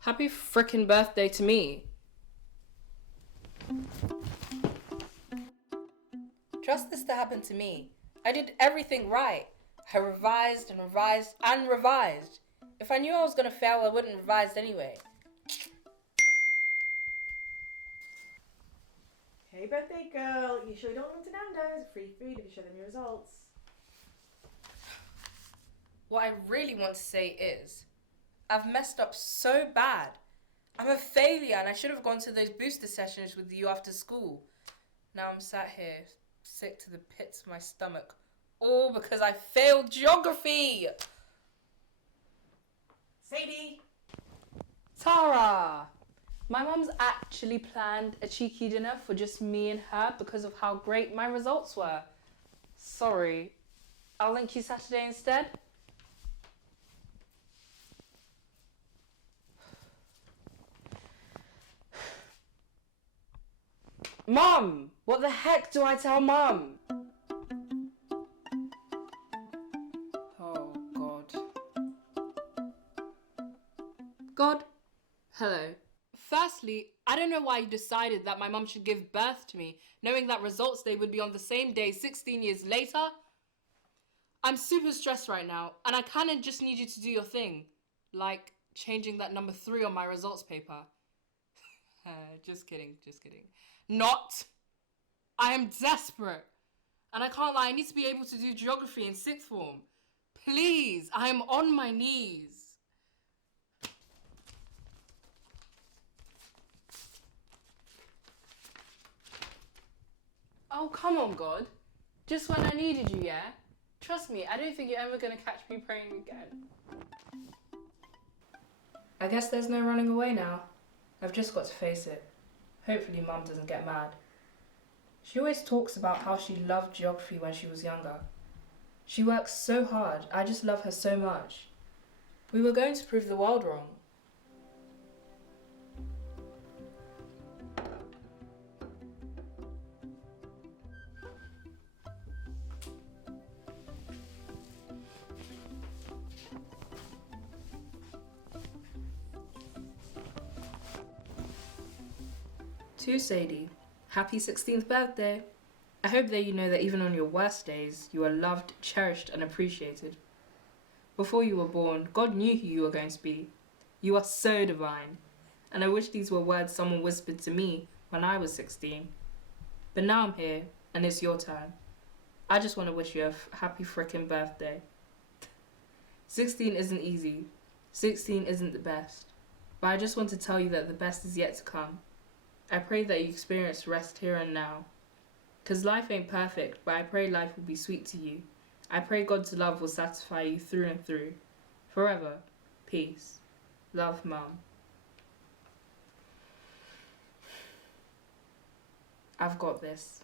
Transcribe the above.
Happy frickin' birthday to me. Trust this to happen to me. I did everything right. I revised and revised and revised. If I knew I was gonna fail, I wouldn't revise anyway. Hey birthday girl, you sure you don't want to Nando's? Free food if you show them your results. What I really want to say is, I've messed up so bad. I'm a failure and I should have gone to those booster sessions with you after school. Now I'm sat here, sick to the pits of my stomach, all because I failed geography! Sadie! Tara! My mum's actually planned a cheeky dinner for just me and her because of how great my results were. Sorry, I'll link you Saturday instead. Mum! What the heck do I tell Mum? Oh, God. God, hello. Firstly, I don't know why you decided that my mum should give birth to me, knowing that results day would be on the same day 16 years later. I'm super stressed right now, and I kind of just need you to do your thing. Like changing that number 3 on my results paper. Just kidding. Not. I am desperate. And I can't lie, I need to be able to do geography in 6th form. Please, I am on my knees. Oh, come on, God. Just when I needed you, yeah? Trust me, I don't think you're ever going to catch me praying again. I guess there's no running away now. I've just got to face it. Hopefully Mum doesn't get mad. She always talks about how she loved geography when she was younger. She works so hard. I just love her so much. We were going to prove the world wrong. To Sadie, happy 16th birthday. I hope that you know that even on your worst days, you are loved, cherished, and appreciated. Before you were born, God knew who you were going to be. You are so divine. And I wish these were words someone whispered to me when I was 16. But now I'm here, and it's your turn. I just want to wish you a happy frickin' birthday. 16 isn't easy. 16 isn't the best. But I just want to tell you that the best is yet to come. I pray that you experience rest here and now. 'Cause life ain't perfect, but I pray life will be sweet to you. I pray God's love will satisfy you through and through. Forever. Peace. Love, Mum. I've got this.